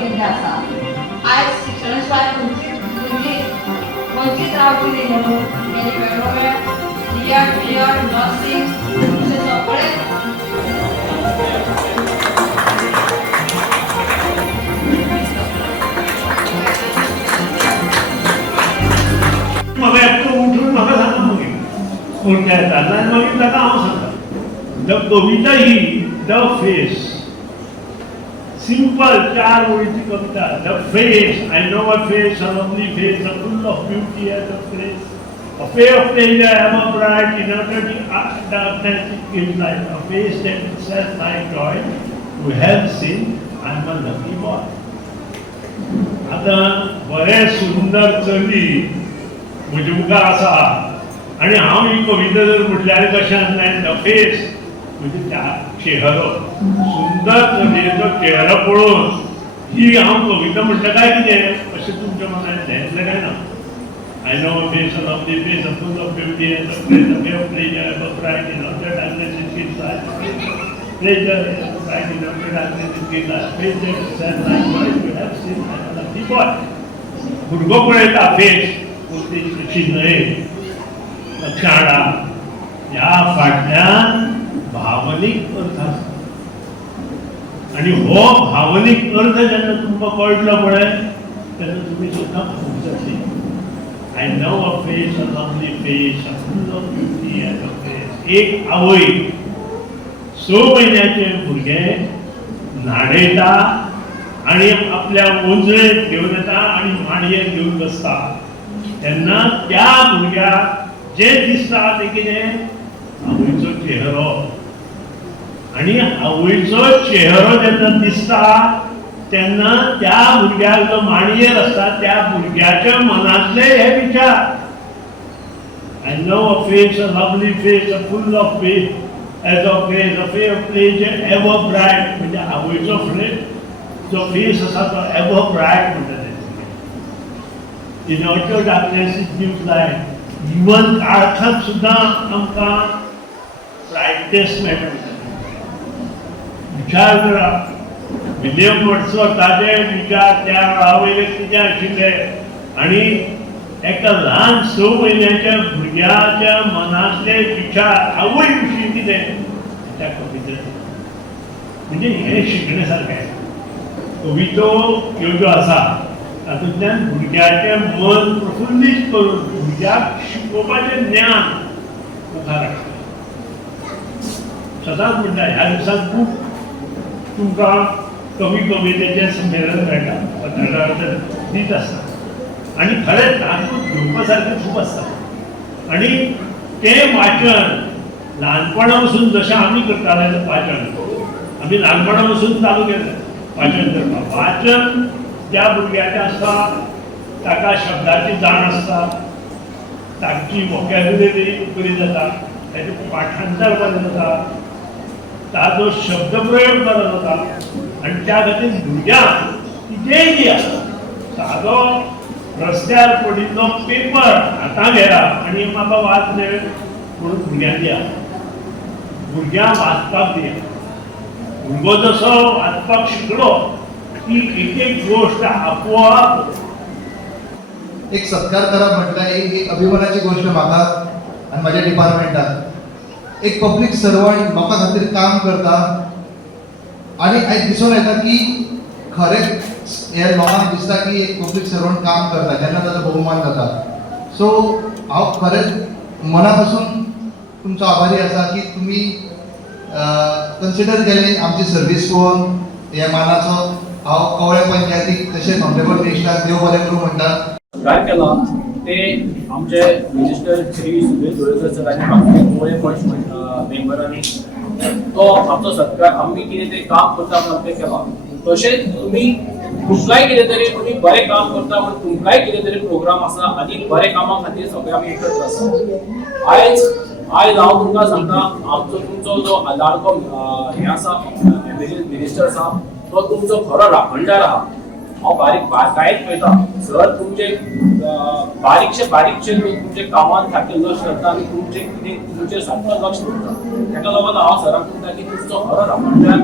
केल्लें आसा. आयज शिक्षणा शिवाय वंचीत रावतलीं म्हणून तेणी वेगवेगळे B.Ed, नर्सिंग अशें सगळे म्हाका एकटो उठून म्हाका सांगता मागीर कोणत्या येता आनी मागीर ताका हांव सांगता द कविता ही द फेस सिंपल 4 वळींची कविता the face I know a face a lovely face a full of beauty as a face a face of pleasure ever bright in utterly darkness it gives light a face that itself like joy who have sinned I'm a lucky boy. आता बरेच सुंदर चली म्हजे मुखार आसा आनी हांव ही कविता जर म्हटल्यार कशें आसलें द फेस म्हणजे त्या चेहरो सुंदर चलयेचो चेहरो पळोवन ही हांव कविता म्हणटा काय कितें अशें तुमच्या मनांत येतलें काय ना. I know a face of lovely face, a full of beauty and a place of pleasure, ever bright in utter darkness it gives light. Pleasure ever bright in utter darkness it gives light. Face that says like joy you have seen and a lucky boy. भुरगो पळयता face कोणती कशी न्हय लक्षां हाडा ह्या फाटल्यान भावनीक अर्थ आसा आनी हो भावनीक अर्थ जेन्ना तुमकां कळटलो पळय तेन्ना तुमी सुद्दां खूब जातली. I know a face, a lovely face, a full of beauty and a face. एक आवय 6 महिन्याचे भुरगे न्हाणयता आणि आपल्या ओंजळेत घेवन येता आणि माडयेर घेवन बसता तेन्ना त्या भुरग्याक जे दिसता ते कितें आवयचो चेहरो आणि आवयचो चेहरो जेन्ना दिसता तेन्ना त्या भुरग्याक जो माडयेर आसता त्या भुरग्याच्या मनांतले हे विचार I know a face a lovely face a full of face as a face a face of pleasure ever Brite म्हणजे आवयचो फ्रेंड जो फेस आसा तो एवर ब्रायट म्हणटा ते in utter darkness it gives light even काळखांत सुद्दां आमकां ब्रायटनेस मेळटा. विचार करा विलियम वर्ड्सवर्थाचे विचार त्या वेळावयले कितें आशिल्ले आनी एका ल्हान 6 म्हयन्याच्या भुरग्याच्या मनांतले विचार आवय विशीं कितें त्या कवितेंत म्हणजे हें शिकणे सारकें. कवितो ह्यो ज्यो आसा तातूंतल्यान भुरग्याचें मन प्रफुल्लीत करून भुरग्याक शिकोवपाचें ज्ञान मुखार हाडटा. सदांच म्हणटा ह्या दिसाक खूब तुमकां कवी कवितेचे संमेलन मेळटा पत्रकार दीत आसता आनी खरेंच तातूंत घेवपा सारकें खूब आसता आनी तें वाचन ल्हानपणा पसून जशें आमी करताले वाचन आमी ल्हानपणा पसून चालू केलें वाचन करपाक. वाचन त्या भुरग्याचें आसता ताका शब्दाची जाण आसता ताची वॉकॅब्युलरी बरी जाता ताचें पाठांतर बरें जाता ताजो शब्द प्रयोग बरो जाता आनी त्या खातीर भुरग्यांक कितेंय दिया सादो रस्त्यार पडिल्लो पेपर हातांत घेया आनी म्हाका वाच दे म्हणून भुरग्यांक दिया. भुरग्यांक वाचपाक दिया. भुरगो जसो वाचपाक शिकलो की एक एक गोश्ट आपोआप एक सत्कार करप म्हटल्यार एक अभिमानाची गोष्ट म्हाका आनी म्हाज्या डिपार्टमेंटाक. एक पब्लीक सर्वंट लोकां खातीर काम करता आनी आयज दिसून येता की खरें हे लोकांक दिसता की एक पब्लीक सर्वंट काम करता जेन्ना ताचो भोवमान जाता. सो हांव खरेंच मना पासून तुमचो आभारी आसा की तुमी कन्सिडर केलें आमची सर्वीस पळोवन ह्या मानाचो. हांव कवळे पंचायतीक तशेंच ऑनरेबल मिनिस्टराक देव बरें करूं म्हणटा. काय केला ते आमचे मिनिस्टर श्री सुधीर धुळेकर सरांनी म्हाका कवळे पंच मेंबरांनी तो आमचो सत्कार आमी कितें तें काम करता म्हणून तें केला. तशेंच तुमी कुठलाय कितें तरी तुमी बरें काम करता म्हणून तुमकांय कितें तरी प्रोग्राम आसा आनी बरें कामा खातीर सगळे आमी एकत्र आसा. आयज हांव तुमकां सांगता आमचो तुमचो जो लाडको हे आसा मिनिस्टर आसा तो तुमचो खरो राखणदार आहा. हांव कांयच पळयता सर तुमचे बारीकशे तुमचे कामान सारकें लक्ष करता आनी तुमचे सारको लक्ष दवरता. ताका लागून हांव सराक म्हणटा की तुमचो खरो राखणदार